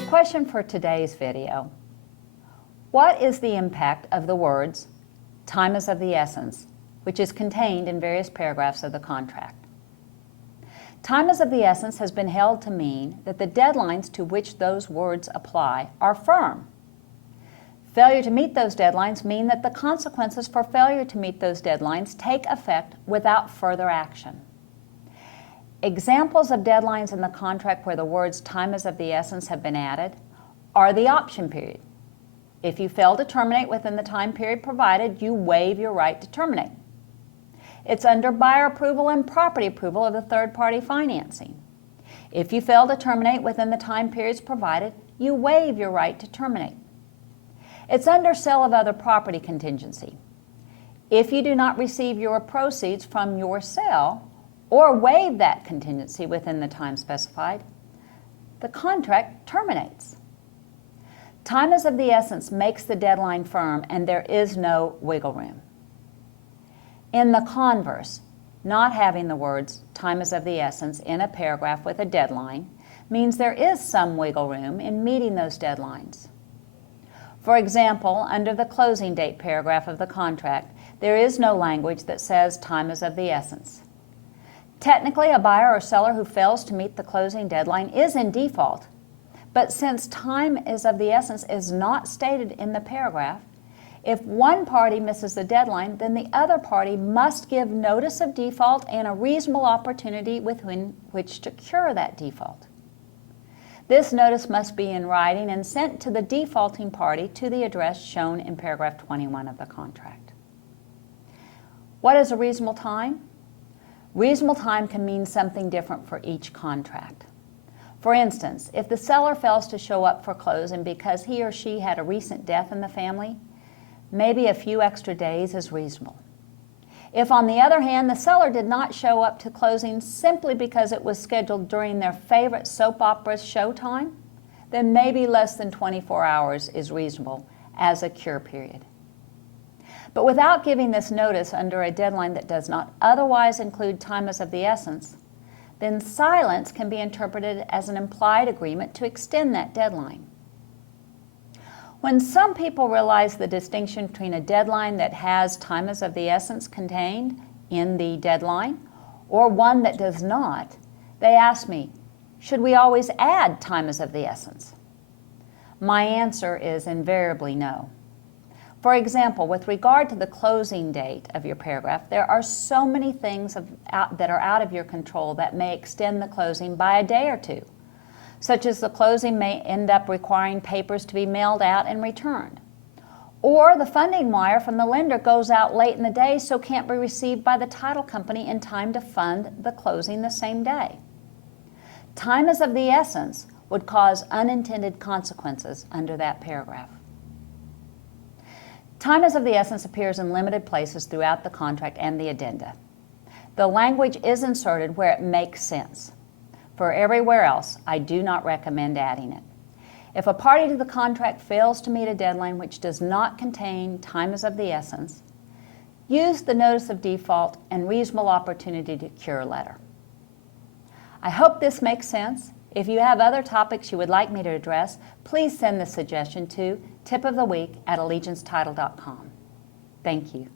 The question for today's video: what is the impact of the words "time is of the essence," which is contained in various paragraphs of the contract? Time is of the essence has been held to mean that the deadlines to which those words apply are firm. Failure to meet those deadlines mean that the consequences for failure to meet those deadlines take effect without further action. Examples of deadlines in the contract where the words "time is of the essence" have been added are the option period. If you fail to terminate within the time period provided, you waive your right to terminate. It's under buyer approval and property approval of the third-party financing. If you fail to terminate within the time periods provided, you waive your right to terminate. It's under sale of other property contingency. If you do not receive your proceeds from your sale or waive that contingency within the time specified, the contract terminates. Time is of the essence makes the deadline firm, and there is no wiggle room. In the converse, not having the words "time is of the essence" in a paragraph with a deadline means there is some wiggle room in meeting those deadlines. For example, under the closing date paragraph of the contract, there is no language that says "time is of the essence." Technically, a buyer or seller who fails to meet the closing deadline is in default, but since "time is of the essence" is not stated in the paragraph, if one party misses the deadline, then the other party must give notice of default and a reasonable opportunity within which to cure that default. This notice must be in writing and sent to the defaulting party to the address shown in paragraph 21 of the contract. What is a reasonable time? Reasonable time can mean something different for each contract. For instance, if the seller fails to show up for closing because he or she had a recent death in the family, maybe a few extra days is reasonable. If, on the other hand, the seller did not show up to closing simply because it was scheduled during their favorite soap opera's showtime, then maybe less than 24 hours is reasonable as a cure period. But without giving this notice under a deadline that does not otherwise include "time is of the essence," then silence can be interpreted as an implied agreement to extend that deadline. When some people realize the distinction between a deadline that has "time is of the essence" contained in the deadline or one that does not, they ask me, should we always add "time is of the essence"? My answer is invariably no. For example, with regard to the closing date of your paragraph, there are so many things that are out of your control that may extend the closing by a day or two, such as the closing may end up requiring papers to be mailed out and returned. Or the funding wire from the lender goes out late in the day so can't be received by the title company in time to fund the closing the same day. Time is of the essence would cause unintended consequences under that paragraph. Time is of the essence appears in limited places throughout the contract and the addenda. The language is inserted where it makes sense. For everywhere else, I do not recommend adding it. If a party to the contract fails to meet a deadline which does not contain "time is of the essence," use the notice of default and reasonable opportunity to cure letter. I hope this makes sense. If you have other topics you would like me to address, please send the suggestion to tipoftheweek@allegiancetitle.com. Thank you.